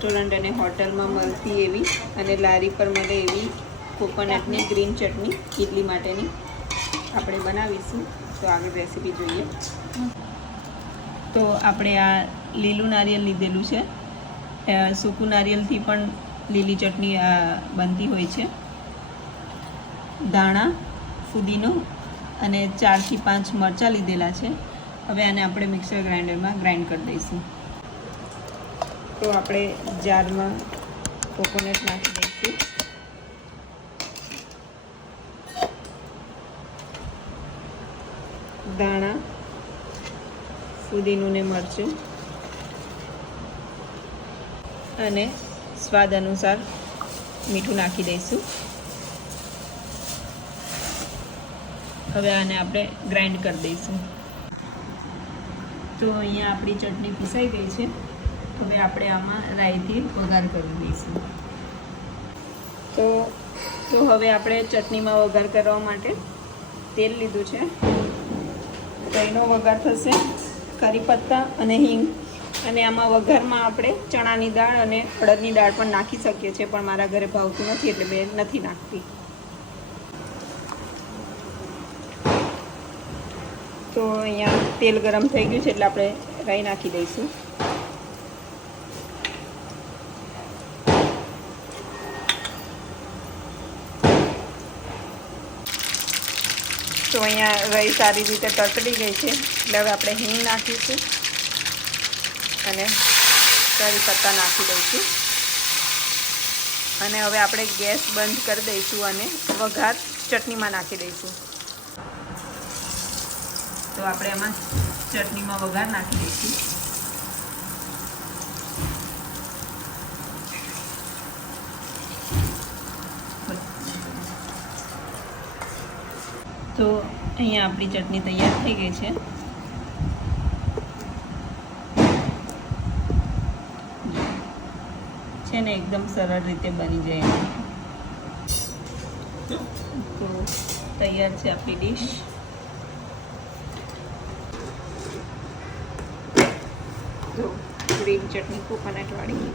Restaurant અને હોટલમાં મળતી એવી અને લારી પર મળે એવી કોકોનટની ગ્રીન ચટણી ઇડલી માટેની આપણે બનાવીશું. તો આગળ રેસીપી જોઈએ. તો આપણે આ લીલું નારિયેળ લીધેલું છે. સૂકું નારિયેળથી પણ લીલી ચટણી બનતી હોય છે. ધાણા, ફુદીનો અને 4 થી 5 મરચાં લીધેલા છે. હવે આને આપણે મિક્સર ગ્રાઇન્ડરમાં ગ્રાઇન્ડ કરી દઈશું. તો આપણે જારમાં કોકોનટ નાખી દઈશું. ધાણા, ફુદીનું ને મરચું અને સ્વાદ અનુસાર મીઠું નાખી દઈશું. હવે આને આપણે ગ્રાઇન્ડ કરી દઈશું. તો અહીંયા આપણી ચટણી પીસાઈ ગઈ છે. હવે આપણે આમાં રાઈથી વઘાર કરી દઈશું. તો હવે આપણે ચટણીમાં વઘાર કરવા માટે તેલ લીધું છે. તો એનો વઘાર થશે કરી પત્તા અને હિંગ. અને આમાં વઘારમાં આપણે ચણાની દાળ અને અડદની દાળ પણ નાખી શકીએ છીએ, પણ મારા ઘરે ભાવતું નથી એટલે મેં નથી નાખતી. તો અહીંયા તેલ ગરમ થઈ ગયું છે એટલે આપણે રાઈ નાખી દઈશું. તો અહીંયા રાઈ સારી રીતે તતડી ગઈ છે એટલે હવે આપણે હિંગ નાખીશું અને કરી પત્તા નાખી દઈશું. અને હવે આપણે ગેસ બંધ કરી દઈશું અને વઘાર ચટણીમાં નાખી દઈશું. તો આપણે આમાં ચટણીમાં વઘાર નાખી દઈશું. તો અહીંયા આપણી ચટણી તૈયાર થઈ ગઈ છે. છે ને એકદમ સરળ રીતે બની જાય. તો તૈયાર છે આપણી ડીશ. ગ્રીન ચટણી કોકોનટ વાળી.